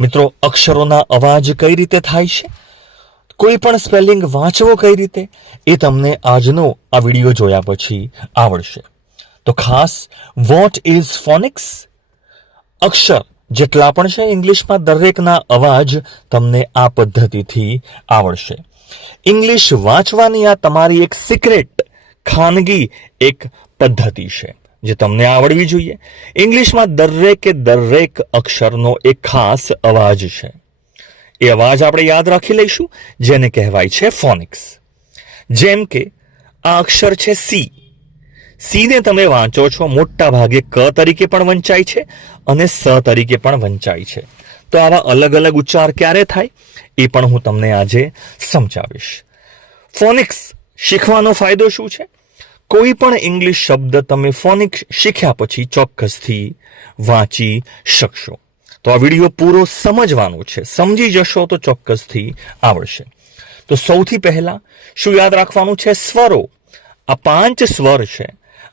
મિત્રો, અક્ષરોના અવાજ કઈ રીતે થાય છે, કોઈ પણ સ્પેલિંગ વાંચવો કઈ રીતે, એ તમને આજનો આ વિડીયો જોયા પછી આવડશે. તો ખાસ વોટ ઇઝ ફોનિક્સ? અક્ષર જેટલા પણ છે ઇંગ્લિશમાં, દરેકના અવાજ તમને આ પદ્ધતિથી આવડશે. ઇંગ્લિશ વાંચવાની આ તમારી એક સિક્રેટ, ખાનગી એક પદ્ધતિ છે જે તમને આવડવી જોઈએ. ઇંગ્લિશમાં દરેક અક્ષરનો એક ખાસ અવાજ છે. એ અવાજ આપણે યાદ રાખી લઈશું, જેને કહેવાય છે ફોનિક્સ. જેમ કે આ અક્ષર છે સી. સીને તમે વાંચો છો, મોટા ભાગે ક તરીકે પણ વંચાય છે અને સ તરીકે પણ વંચાય છે. તો આવા અલગ અલગ ઉચ્ચાર ક્યારે થાય એ પણ હું તમને આજે સમજાવીશ. ફોનિક્સ શીખવાનો ફાયદો શું છે? કોઈ પણ ઇંગ્લિશ શબ્દ તમે ફોનિક્સ શીખ્યા પછી ચોક્કસથી વાંચી શકશો. તો આ વિડીયો પૂરો સમજવાનો છે, સમજી જશો તો ચોક્કસથી આવડશે. તો સૌથી પહેલા શું યાદ રાખવાનું છે? સ્વરો. આ 5 સ્વર છે.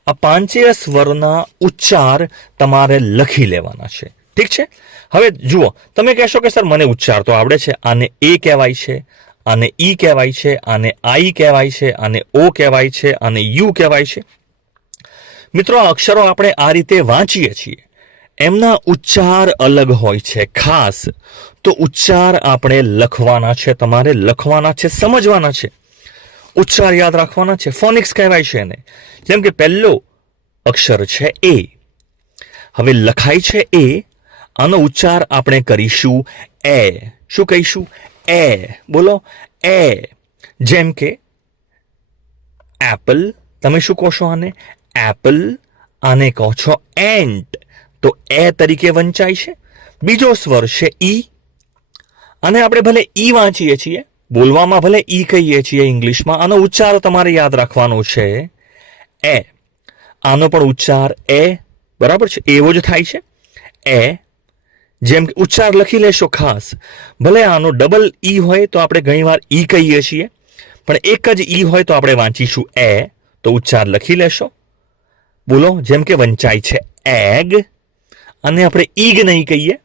આ 5 સ્વરના ઉચ્ચાર તમારે લખી લેવાના છે. ઠીક છે? હવે જુઓ, તમે કહેશો કે સર મને ઉચ્ચાર તો આવડે છે. આને એ કહેવાય છે, આને ઈ કહેવાય છે, આને આઈ કહેવાય છે, આને ઓ કહેવાય છે, આને યુ કહેવાય છે. મિત્રો, આ અક્ષરો આપણે આ રીતે વાંચીએ છીએ, એમના ઉચ્ચાર અલગ હોય છે. ખાસ તો ઉચ્ચાર આપણે લખવાના છે, તમારે લખવાના છે, સમજવાના છે, ઉચ્ચાર યાદ રાખવાના છે. ફોનિક્સ કહેવાય છે એને. જેમ કે પહેલો અક્ષર છે એ. હવે લખાય છે એ, આનો ઉચ્ચાર આપણે કરીશું એ. શું કહીશું? એ. બોલો, એ. જેમ કે એપલ. તમે શું કહો છો આને? એપલ. આને કહો છો એન્ટ. તો એ તરીકે વંચાય છે. બીજો સ્વર છે ઈ. અને આપણે ભલે ઈ વાંચીએ છીએ, બોલવામાં ભલે ઈ કહીએ છીએ ઇંગ્લિશમાં, આનો ઉચ્ચાર તમારે યાદ રાખવાનો છે એ. આનો પણ ઉચ્ચાર એ, બરાબર છે, એવો જ થાય છે એ. જેમ કે ઉચ્ચાર લખી લેશો ખાસ. ભલે આનો ડબલ ઈ હોય તો આપણે ઘણીવાર ઈ કહીએ છીએ, પણ એક જ ઈ હોય તો આપણે વાંચીશું એ. તો ઉચ્ચાર લખી લેશો. બોલો, જેમ કે વંચાય છે એગ, અને આપણે ઈગ નહીં કહીએ.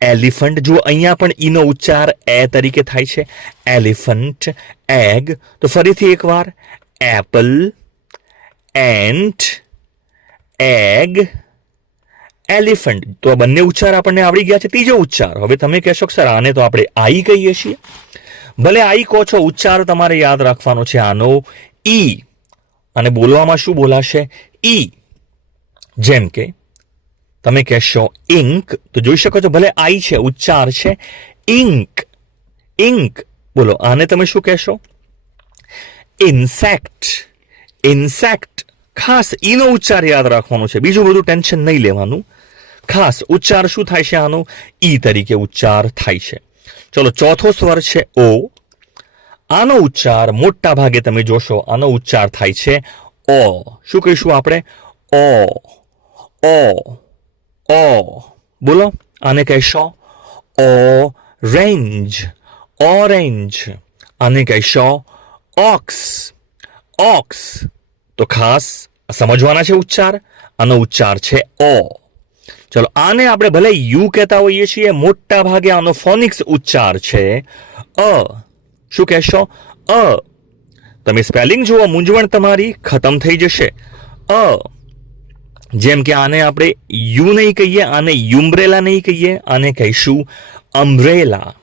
એલિફન્ટ. જુઓ, અહીંયા પણ ઈનો ઉચ્ચાર એ તરીકે થાય છે, એલિફન્ટ, એગ. તો ફરીથી એકવાર એપલ, એન્ટ, એગ, એલિફન્ટ. તો આ બંને ઉચ્ચાર આપણને આવડી ગયા છે. ત્રીજો ઉચ્ચાર, હવે તમે કહેશો કે સર આને તો આપણે આઈ કહીએ છીએ. ભલે આઈ કહો છો, ઉચ્ચાર તમારે યાદ રાખવાનો છે આનો ઈ. અને બોલવામાં શું બોલાશે? ઈ. જેમ કે તમે કહેશો ઇંક, તો જોઈ શકો છો ભલે આઈ છે, ઉચ્ચાર છે ઇંક, ઇંક. બોલો, આને તમે શું કહેશો? Insect, insect. ખાસ ઈનો ઉચ્ચાર યાદ રાખવાનો છે, બીજું બધું ટેન્શન નહીં લેવાનું. ખાસ ઉચ્ચાર શું થાય છે આનો? ઈ તરીકે ઉચ્ચાર થાય છે. ચલો, ચોથો સ્વર છે ઓ. આનો ઉચ્ચાર મોટા ભાગે તમે જોશો, આનો ઉચ્ચાર થાય છે ઓ. શું કહીશું આપણે? ઓ, ઓ, ઓ. બોલો, આને કહેશો ઓરેન્જ, ઓરેન્જ. આને કહેશો ઓક્સ, ઓક્સ. તો ખાસ સમજવાના છે ઉચ્ચાર. આનો ઉચ્ચાર છે ઓ. ચલો, આને આપણે ભલે યુ કહેતા હોઈએ છીએ, મોટા ભાગે આનો ફોનિક્સ ઉચ્ચાર છે અ. શું કહેશો? અ. તમે સ્પેલિંગ જુઓ, મૂંઝવણ તમારી ખતમ થઈ જશે. અ. જેમ કે આને આપણે યુ નહીં કહીએ, આને યુમ્બ્રેલા નહીં કહીએ, આને કહીશું અમ્બ્રેલા,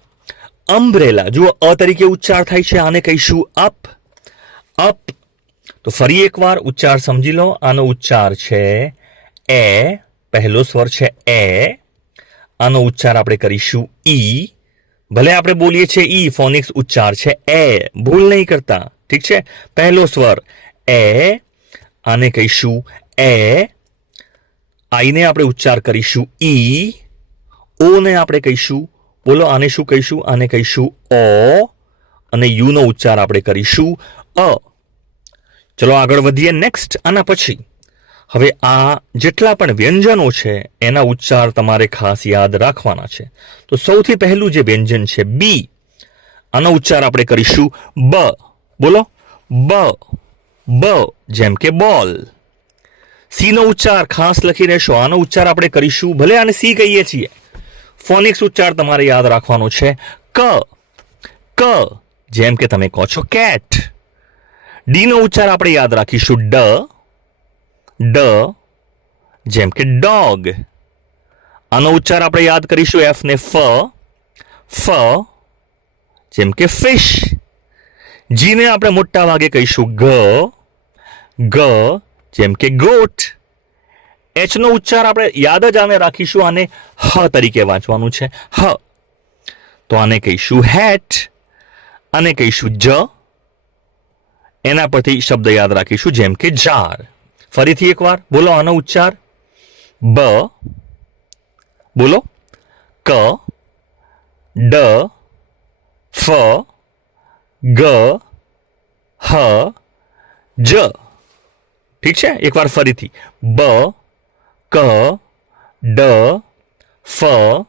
અમ્બ્રેલા. જુઓ, અ તરીકે ઉચ્ચાર થાય છે. આને કહીશું અપ, અપ. તો ફરી એકવાર ઉચ્ચાર સમજી લો. આનો ઉચ્ચાર છે એ. પહેલો સ્વર છે એ. આનો ઉચ્ચાર આપણે કરીશું ઈ. ભલે આપણે બોલીએ છીએ ઈ, ફોનિક્સ ઉચ્ચાર છે એ. ભૂલ નહીં કરતા, ઠીક છે? પહેલો સ્વર એ. આને કહીશું એ. આઈને આપણે ઉચ્ચાર કરીશું ઈ. ઓ ને આપણે કહીશું, બોલો, આને શું કહીશું? આને કહીશું ઓ. અને યુ નો ઉચ્ચાર આપણે કરીશું અ. ચલો આગળ વધીએ. નેક્સ્ટ, આના પછી હવે આ જેટલા પણ વ્યંજનો છે એના ઉચ્ચાર તમારે ખાસ યાદ રાખવાના છે. તો સૌથી પહેલું જે વ્યંજન છે બી, આનો ઉચ્ચાર આપણે કરીશું બ. બોલો, બ, બ. જેમ કે બોલ. સી નો ઉચ્ચાર ખાસ લખી રહેશો. આનો ઉચ્ચાર આપણે કરીશું, ભલે આને સી કહીએ છીએ, ફોનિક્સ ઉચ્ચાર તમારે યાદ રાખવાનો છે ક, ક જેમ કે તમે કહો છો કેટ. ડી નો ઉચ્ચાર આપણે યાદ રાખીશું ડ, ડ જેમ કે ડોગ. આનો ઉચ્ચાર આપણે યાદ કરીશું એફ ને ફ, ફ જેમ કે ફિશ. જી ને આપણે મોટા ભાગે કહીશું ગ, ગ જેમ કે ગોટ. એચ નો ઉચ્ચાર આપણે યાદ જ આને રાખીશું, આને હ તરીકે વાંચવાનું છે હ. તો આને કહીશું હેટ, આને કહીશું જ, એના પરથી શબ્દ યાદ રાખીશું જેમ કે જાર. ફરીથી એકવાર બોલો આનો ઉચ્ચાર બ, બોલો ક, ડ, ફ, ગ, હ, જ. ઠીક છે, એકવાર ફરીથી બ, ક, ડ, ફ,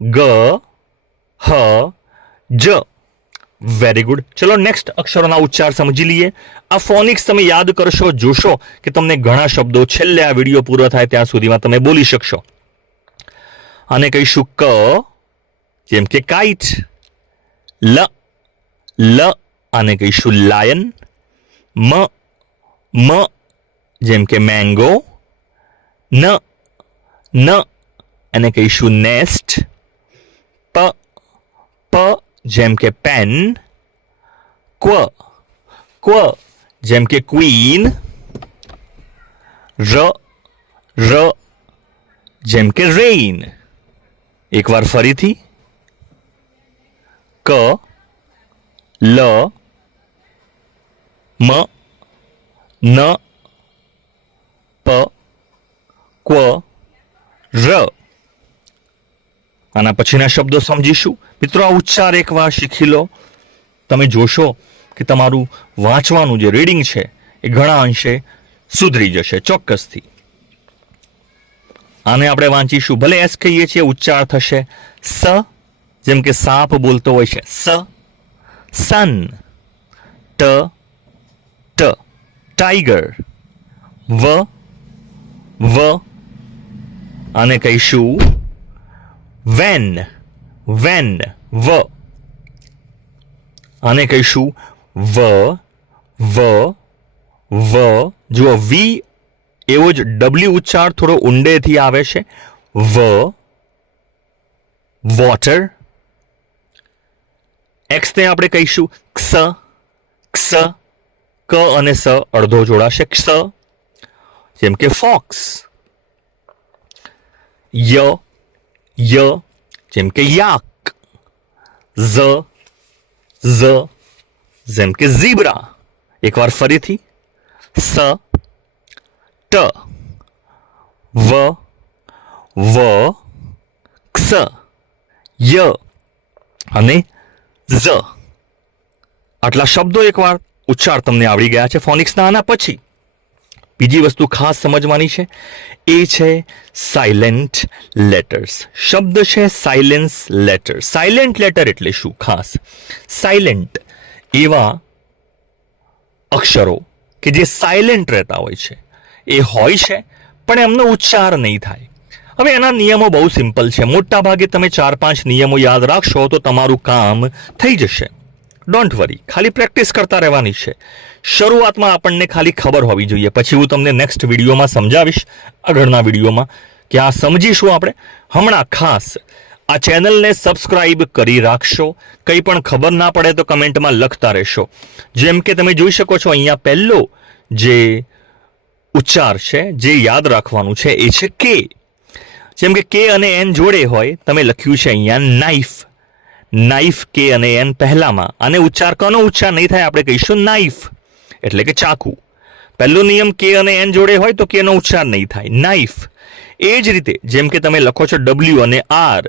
ગ, હ, જ. Very good. ચલો નેક્સ્ટ અક્ષરોના ઉચ્ચાર સમજી લઈએ. આ ફોનિક્સ તમે યાદ કરશો, જોશો કે તમને ઘણા શબ્દો છેલ્લે આ વિડીયો પૂરો થાય ત્યાં સુધીમાં તમે બોલી શકશો. આને કહીશું ક જેમ કે કાઇટ, લ, લ આને કહીશું લાયન, મ, મ જેમ કે મેંગો, ન, ન એને કહીશું નેસ્ટ, પ, પ જેમ કે પેન, ક્વ, ક્વ જેમ કે ક્વીન, ર, ર જેમ કે રેઇન. એકવાર ફરીથી ક, લ, મ, ન, પ, ક્વ, ર. આના પછીના શબ્દો સમજીશું. મિત્રો આ ઉચ્ચાર એકવાર શીખી લો, તમે જોશો કે તમારું વાંચવાનું જે રીડિંગ છે એ ઘણા અંશે સુધરી જશે ચોક્કસથી. આને આપણે વાંચીશું, ભલે એસ કહીએ છીએ ઉચ્ચાર થશે સ, જેમ કે સાપ બોલતો હોય છે સ. સન, ટ, ટ ટાઈગર, વ, વ આને કહીશું વેન, વેન વ. આને કહીશું વ, વ, વ. જુઓ વી એવો જ ડબલ્યુ ઉચ્ચાર થોડો ઊંડેથી આવે છે વ, વોટર. એક્સ ને આપણે કહીશું ક્સ, ક્સ, ક અને સ અડધો જોડાશે ક્સ, જેમ કે ફોક્સ. ય, ય જેમ કે યાક, ઝ, ઝ જેમ કે ઝીબ્રા. એકવાર ફરીથી સ, ટ, વ, વ, ક્સ, ય અને ઝ. આટલા શબ્દો એકવાર ઉચ્ચાર તમને આવડી ગયા છે ફોનિક્સના. આના પછી બીજી વસ્તુ ખાસ સમજવાની છે, એ છે સાયલેન્ટ લેટર્સ. શબ્દ છે સાયલેન્સ લેટર. સાયલેન્ટ લેટર એટલે શું? ખાસ સાયલેન્ટ એવા અક્ષરો કે જે સાયલેન્ટ રહેતા હોય છે, એ હોય છે પણ એમનો ઉચ્ચાર નહીં થાય. હવે એના નિયમો બહુ સિમ્પલ છે. મોટા ભાગે તમે 4-5 નિયમો યાદ રાખશો તો તમારું કામ થઈ જશે. ડોન્ટ વરી, ખાલી પ્રેક્ટિસ કરતા રહેવાની છે. શરૂઆતમાં આપણને ખાલી ખબર હોવી જોઈએ, પછી હું તમને નેક્સ્ટ વિડીયોમાં સમજાવીશ, આગળના વિડીયોમાં, કે આ સમજીશું આપણે. હમણાં ખાસ આ ચેનલને સબસ્ક્રાઇબ કરી રાખશો. કંઈ પણ ખબર ના પડે તો કમેન્ટમાં લખતા રહેશો. જેમ કે તમે જોઈ શકો છો અહીંયા પહેલો જે ઉચ્ચાર છે, જે યાદ રાખવાનું છે, એ છે કે. જેમ કે કે અને એન જોડે હોય, તમે લખ્યું છે અહીંયા નાઇફ. નાઇફ કે અને એન પહેલામાં. આને ઉચ્ચાર કનો ઉચ્ચાર નહીં થાય, આપણે કહીશું નાઇફ, એટલે કે ચાકુ. પહેલો નિયમ કે અને એન જોડે હોય તો કે નો ઉચ્ચાર નહીં થાય, નાઇફ. એ જ રીતે જેમ કે તમે લખો છો ડબલ્યુ અને આર,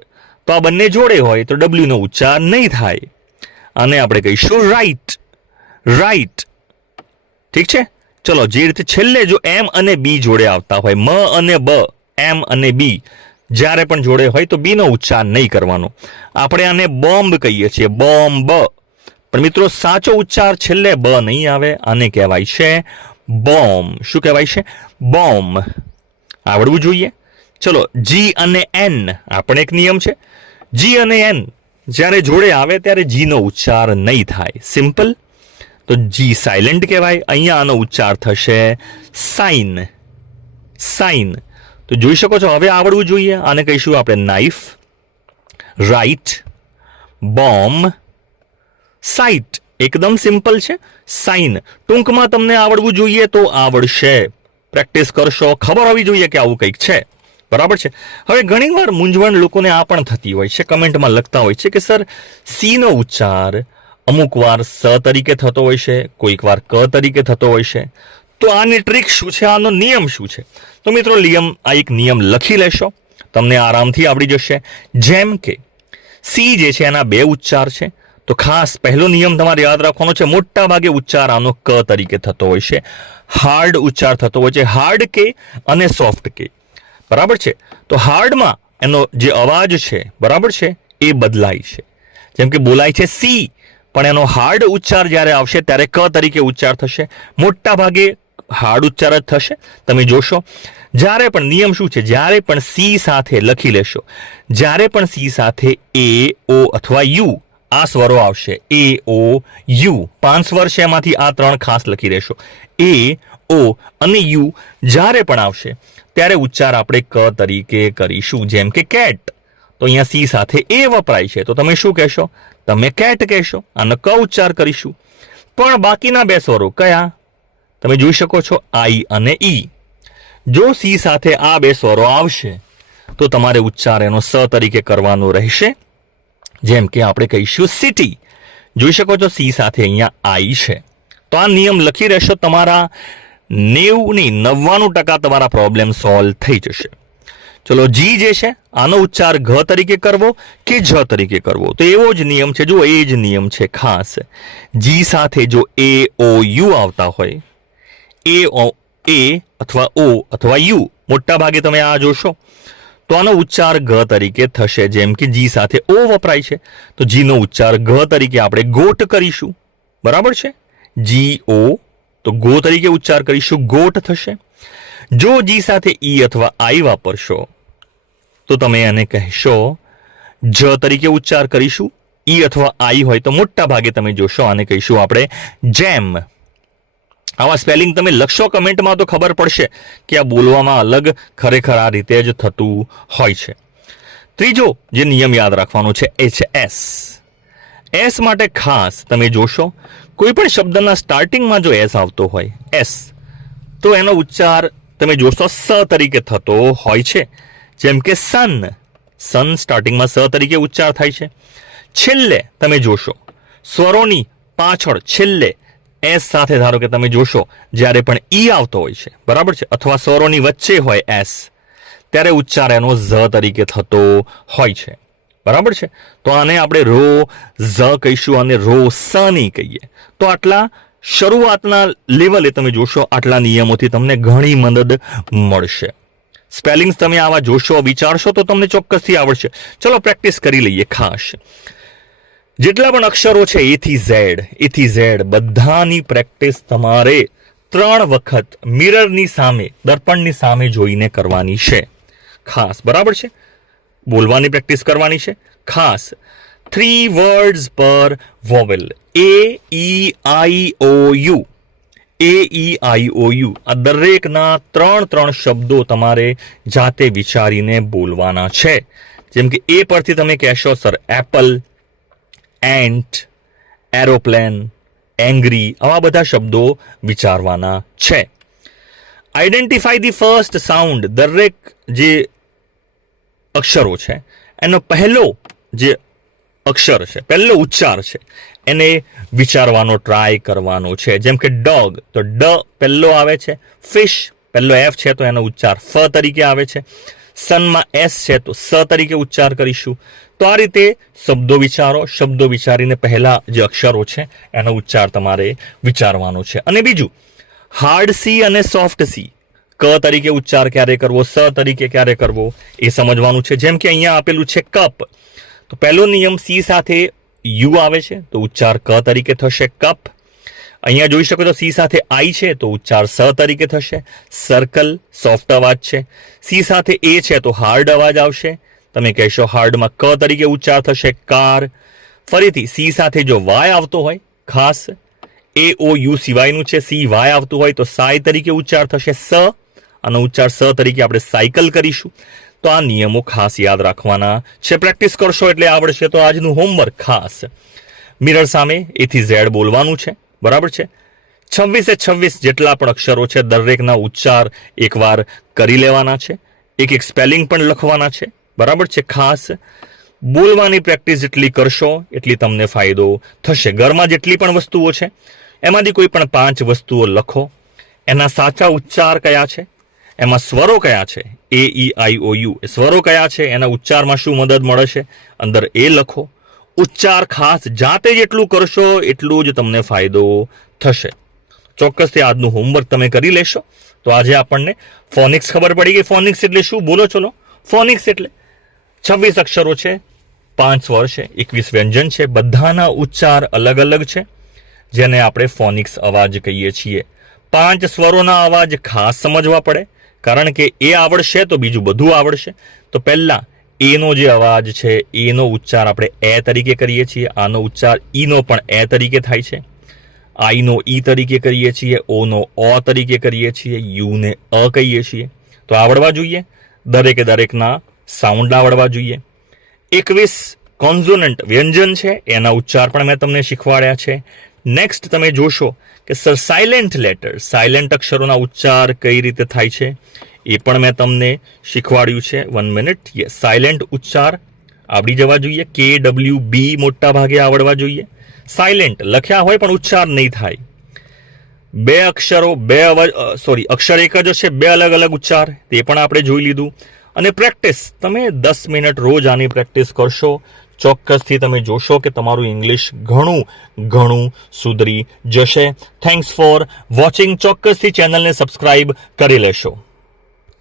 તો આ બંને જોડે હોય તો ડબલ્યુ નો ઉચ્ચાર નહીં થાય. આને આપણે કહીશું રાઈટ, રાઈટ. ઠીક છે. ચલો, જે રીતે છેલ્લે જો એમ અને બી જોડે આવતા હોય, મ અને બ, એમ અને બી જ્યારે પણ જોડે હોય તો બી નો ઉચ્ચાર નહીં કરવાનો. આપણે આને બોમ્બ કહીએ છીએ, બોમ્બ. પણ મિત્રો સાચો ઉચ્ચાર છેલ્લે બ નહીં આવે. આને કહેવાય છે બોમ્બ. શું કહેવાય છે? બોમ્બ. આવડવું જોઈએ. ચલો જી અને એન આ પણ એક નિયમ છે. જી અને એન જ્યારે જોડે આવે ત્યારે જી નો ઉચ્ચાર નહીં થાય. સિમ્પલ. તો જી સાયલેન્ટ કહેવાય. અહીંયા આનો ઉચ્ચાર થશે સાઇન. સાઇન. તો જોઈ શકો છો, હવે આવડવું જોઈએ. આને કહીશું આપણે નાઇફ, રાઇટ, બોમ્બ, સાઇટ. એકદમ સિમ્પલ છે. સાઇન ટૂંકમાં તમને આવડવું જોઈએ તો આવડશે. પ્રેક્ટિસ કરશો, ખબર હોવી જોઈએ કે આવું કંઈક છે. બરાબર છે. હવે ઘણીવાર મૂંઝવણ લોકોને આ પણ થતી હોય છે, કમેન્ટમાં લખતા હોય છે કે સર સી નો ઉચ્ચાર અમુક વાર સ તરીકે થતો હોય છે, કોઈક વાર ક તરીકે થતો હોય છે. તો આની ટ્રીક શું છે, આનો નિયમ શું છે? તો મિત્રો આ એક નિયમ લખી લેશો, તમને આરામથી આવડી જશે. જેમ કે સી જે છે એના બે ઉચ્ચાર છે. તો ખાસ પહેલો નિયમ તમારે યાદ રાખવાનો છે, મોટા ભાગે ઉચ્ચાર આનો ક તરીકે થતો હોય છે. હાર્ડ ઉચ્ચાર થતો હોય છે, હાર્ડ કે અને સોફ્ટ કે. બરાબર છે. તો હાર્ડમાં એનો જે અવાજ છે, બરાબર છે, એ બદલાય છે. જેમ કે બોલાય છે સી, પણ એનો હાર્ડ ઉચ્ચાર જ્યારે આવશે ત્યારે ક તરીકે ઉચ્ચાર થશે. મોટા ભાગે હાર્ડ ઉચ્ચાર જ થશે. તમે જોશો જ્યારે પણ નિયમ શું છે, જ્યારે પણ સી સાથે લખી લેશો, જ્યારે પણ સી સાથે એ, ઓ અથવા યુ આ સ્વરો આવશે, એ, ઓ, યુ 5 સ્વર છે, એમાંથી આ 3 ખાસ લખી લેશો. એ, ઓ અને યુ જ્યારે પણ આવશે ત્યારે ઉચ્ચાર આપણે ક તરીકે કરીશું. જેમ કે કેટ, તો અહીંયા સી સાથે એ વપરાય છે, તો તમે શું કહેશો? તમે કેટ કહેશો. આનો ક ઉચ્ચાર કરીશું. પણ બાકીના બે સ્વરો કયા? તમે જોઈ શકો છો, આઈ અને ઈ. જો સી સાથે આ બે સ્વરો આવશે તો તમારે ઉચ્ચાર એનો સ તરીકે કરવાનો રહેશે. જેમ કે આપણે કહીશું સિટી. જોઈ શકો છો સી સાથે અહીંયા આઈ છે. તો આ નિયમ લખી રહેશો, તમારા 99% તમારા પ્રોબ્લેમ સોલ્વ થઈ જશે. ચલો જી જે છે આનો ઉચ્ચાર ઘ તરીકે કરવો કે જ તરીકે કરવો, તો એવો જ નિયમ છે. જો એ જ નિયમ છે ખાસ. જી સાથે જો એ, ઓ, યુ આવતા હોય, એ અથવા ઓ અથવા યુ, મોટા ભાગે તમે આ જોશો તો આનો ઉચ્ચાર ઘ તરીકે થશે. જેમ કે જી સાથે ઓ વપરાય છે, તો જીનો ઉચ્ચાર ઘ તરીકે આપણે ગોટ કરીશું. બરાબર છે. જી, ઓ, તો ગો તરીકે ઉચ્ચાર કરીશું, ગોટ થશે. જો જી સાથે ઈ અથવા આઈ વાપરશો તો તમે એને કહેશો જ તરીકે ઉચ્ચાર કરીશું. ઈ અથવા આઈ હોય તો મોટા ભાગે તમે જોશો આને કહીશું આપણે જેમ. આવા સ્પેલિંગ તમે લખશો કમેન્ટમાં તો ખબર પડશે કે આ બોલવામાં અલગ, ખરેખર આ રીતે જ થતું હોય છે. ત્રીજો જે નિયમ યાદ રાખવાનો છે એ છે એસ. એસ માટે ખાસ તમે જોશો, કોઈ પણ શબ્દના સ્ટાર્ટિંગમાં જો એસ આવતો હોય, એસ, તો એનો ઉચ્ચાર તમે જોશો સ તરીકે થતો હોય છે. જેમ કે સન, સન સ્ટાર્ટિંગમાં સ તરીકે ઉચ્ચાર થાય છે. છેલ્લે તમે જોશો સ્વરોની પાછળ છેલ્લે એસ સાથે ધારો કે તમે જોશો જ્યારે પણ ઈ આવતો હોય છે, બરાબર છે, અથવા સ્વરોની વચ્ચે હોય એસ, ત્યારે ઉચ્ચાર એનો ઝ તરીકે થતો હોય છે. બરાબર છે. તો આને આપણે રો ઝ કહીશું અને રો સ નહીં કહીએ. તો આટલા શરૂઆતના લેવલે તમે જોશો, આટલા નિયમોથી તમને ઘણી મદદ મળશે. સ્પેલિંગ્સ તમે આવા જોશો, વિચારશો તો તમને ચોક્કસથી આવડશે. ચલો પ્રેક્ટિસ કરી લઈએ. ખાસ જેટલા પણ અક્ષરો છે એ થી ઝેડ બધાની પ્રેક્ટિસ તમારે 3 વખત મિરરની સામે, દર્પણની સામે જોઈને કરવાની છે. ખાસ બરાબર છે. બોલવાની પ્રેક્ટિસ કરવાની છે. ખાસ 3 વર્ડ્સ પર vowel. A, E, I, O, U. A, E, I, O, U. આ દરેકના 3 શબ્દો તમારે જાતે વિચારીને બોલવાના છે. જેમ કે એ પરથી તમે કહેશો sir Apple, ant, aeroplane, angry, આવા બધા શબ્દો વિચારવાના છે. Identify the first sound. દરેક જે અક્ષરો છે એનો પહેલો જે અક્ષર છે, પહેલો ઉચ્ચાર છે, એને વિચારવાનો ટ્રાય કરવાનો છે. જેમ કે ડોગ, તો ડ પહેલો આવે છે. ફિશ પહેલો એફ છે તો એનો ઉચ્ચાર ફ તરીકે આવે છે. સનમાં એસ છે તો સ તરીકે ઉચ્ચાર કરીશું. તો આ રીતે શબ્દો વિચારો. શબ્દો વિચારીને પહેલા જે અક્ષરો છે એનો ઉચ્ચાર તમારે વિચારવાનો છે. અને બીજું, હાર્ડ સી અને સોફ્ટ સી, ક તરીકે ઉચ્ચાર ક્યારે કરવો, સ તરીકે ક્યારે કરવો, એ સમજવાનું છે. જેમ કે અહીંયા આપેલું છે કપ, તો પહેલો નિયમ સી સાથે યુ આવે છે તો ઉચ્ચાર ક તરીકે થશે કપ. અહીંયા જોઈ શકો તો સી સાથે આઈ છે તો ઉચ્ચાર સ તરીકે થશે. સર્કલ સોફ્ટ અવાજ છે. સી સાથે એ છે તો હાર્ડ અવાજ આવશે. તમે કહેશો હાર્ડમાં ક તરીકે ઉચ્ચાર થશે કાર. ફરીથી સી સાથે જો વાય આવતો હોય, ખાસ એ ઓ યુ સિવાયનું છે, સી વાય આવતું હોય તો સાય તરીકે ઉચ્ચાર થશે સ. આનો ઉચ્ચાર સ તરીકે આપણે સાયકલ કરીશું. તો આ નિયમો ખાસ યાદ રાખવાના છે. પ્રેક્ટિસ કરશો એટલે આવડશે. તો આજનું હોમવર્ક ખાસ મિરર સામે એથી ઝેડ બોલવાનું છે. બરાબર છે. 26 જેટલા પણ અક્ષરો છે દરેકના ઉચ્ચાર એકવાર કરી લેવાના છે. એક સ્પેલિંગ પણ લખવાના છે. બરાબર છે. ખાસ બોલવાની પ્રેક્ટિસ જેટલી કરશો એટલી તમને ફાયદો થશે. ઘરમાં જેટલી પણ વસ્તુઓ છે એમાંથી કોઈ પણ 5 વસ્તુઓ લખો. એના સાચા ઉચ્ચાર કયા છે, એમાં સ્વરો કયા છે, એ ઈ આઈ ઓ યુ સ્વરો કયા છે, એના ઉચ્ચારમાં શું મદદ મળે છે, અંદર એ લખો. ઉચ્ચાર ખાસ જાતે જેટલું કરશો એટલું જ તમને ફાયદો થશે. ચોક્કસથી આજનું હોમવર્ક તમે કરી લેશો. તો આજે આપણને ફોનિક્સ ખબર પડી ગઈ. ફોનિક્સ એટલે શું બોલો ચલો. ફોનિક્સ એટલે 26 અક્ષરો છે, 5 સ્વર છે, 21 વ્યંજન છે. બધાના ઉચ્ચાર અલગ અલગ છે જેને આપણે ફોનિક્સ અવાજ કહીએ છીએ. 5 સ્વરોના અવાજ ખાસ સમજવા પડે, કારણ કે એ આવડશે તો બીજું બધું આવડશે. તો પહેલા એનો જે અવાજ છે એનો ઉચ્ચાર આપણે એ તરીકે કરીએ છીએ. આનો ઉચ્ચાર ઈનો પણ એ તરીકે થાય છે. આઈનો ઈ તરીકે કરીએ છીએ. ઓનો ઓ તરીકે કરીએ છીએ. યુને અ કહીએ છીએ. તો આવડવા જોઈએ. દરેકના સાઉન્ડ આવડવા જોઈએ. 21 કોન્સોનન્ટ વ્યંજન છે એના ઉચ્ચાર પણ મેં તમને શીખવાડ્યા છે. નેક્સ્ટ તમે જોશો કે સર સાયલેન્ટ લેટર, સાયલેન્ટ અક્ષરોના ઉચ્ચાર કઈ રીતે થાય છે એ પણ મેં તમને શીખવાડ્યું છે. 1 મિનિટ. યસ, સાયલેન્ટ ઉચ્ચાર આવડી જવા જોઈએ. કે ડબલ્યુ બી મોટા ભાગે આવડવા જોઈએ. સાયલેન્ટ લખ્યા હોય પણ ઉચ્ચાર નહીં થાય. 2 અક્ષરો, 2 અવાજ, અક્ષર એક જ હશે, 2 અલગ અલગ ઉચ્ચાર, તે પણ આપણે જોઈ લીધું. અને પ્રેક્ટિસ તમે 10 મિનિટ રોજ આની પ્રેક્ટિસ કરશો, ચોક્કસથી તમે જોશો કે તમારું ઇંગ્લિશ ઘણું સુધરી જશે. Thanks for watching. ચોક્કસથી ચેનલને સબસ્ક્રાઇબ કરી લેશો.